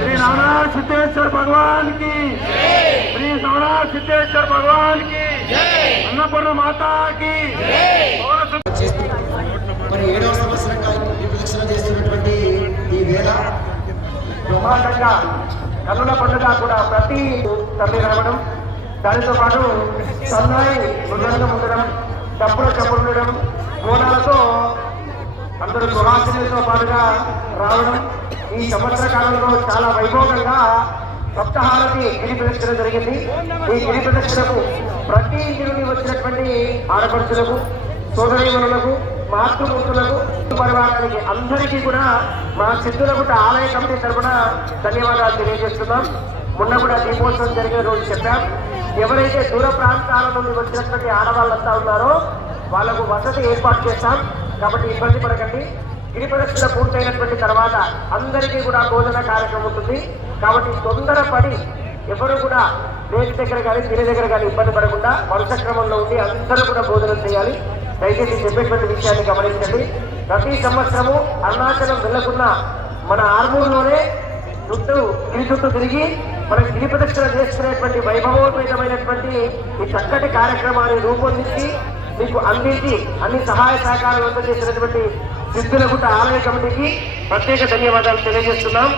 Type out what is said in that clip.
శ్రీ నారాయణ సిద్ధేశ్వర భగవాన్కి శ్రీ నారాయణ సిద్ధేశ్వర భగవాన్కి అన్నపూర్ణ మాతాకి కన్నుల పండుగ కూడా ప్రతి తల్లి రావడం దానితో పాటు సన్నాయి మృదంగం ఉండడం చప్పుడు కప్పులు ఉండడం గోణాలతో అందరూ సుహాసినితో పాటుగా రావడం ఈ సంవత్సర కాలంలో చాలా వైభోగంగా సప్తహారతి గిరి ప్రదక్షిణ జరిగింది. ఈ గిరి ప్రదక్షిణకు ప్రతి ఇంటి నుండి వచ్చినటువంటి ఆడపడుచులకు సోదరీమణులకు మాతృమూర్తులకు పరివారానికి అందరికీ కూడా మా సిద్ధులగుట్ట ఆలయ కమిటీ తరఫున ధన్యవాదాలు తెలియజేస్తున్నాం. మొన్న కూడా దీపోత్సవం జరిగిన రోజు చెప్పాం. ఎవరైతే దూర ప్రాంతాల నుండి వచ్చినటువంటి ఆడవాళ్ళంతా ఉన్నారో వాళ్ళకు వసతి ఏర్పాటు చేస్తాం. కాబట్టి ఇబ్బంది పడకండి. గిరి ప్రదక్షిణ పూర్తయినటువంటి తర్వాత అందరికీ కూడా భోజన కార్యక్రమం ఉంటుంది. కాబట్టి తొందరపడి ఎవరు కూడా రేటు దగ్గర కానీ తినే దగ్గర కానీ ఇబ్బంది పడకుండా వరుస క్రమంలో ఉండి అందరూ కూడా భోజనం చేయాలి. దయచేసి చెప్పేటువంటి విషయాన్ని గమనించండి. ప్రతి సంవత్సరము అరుణాచలం వెళ్ళకుండా మన ఆర్మూర్లోనే చుట్టూ గిరి చుట్టూ తిరిగి మనం గిరి ప్రదక్షిణ చేసుకునేటువంటి వైభవోపేతమైనటువంటి ఈ చక్కటి కార్యక్రమాన్ని రూపొందించి మీకు అందించి అన్ని సహాయ సహకారాలు అందజేసినటువంటి సిద్ధులగుట్ట ఆలయ కమిటీకి ప్రత్యేక ధన్యవాదాలు తెలియజేస్తున్నాం.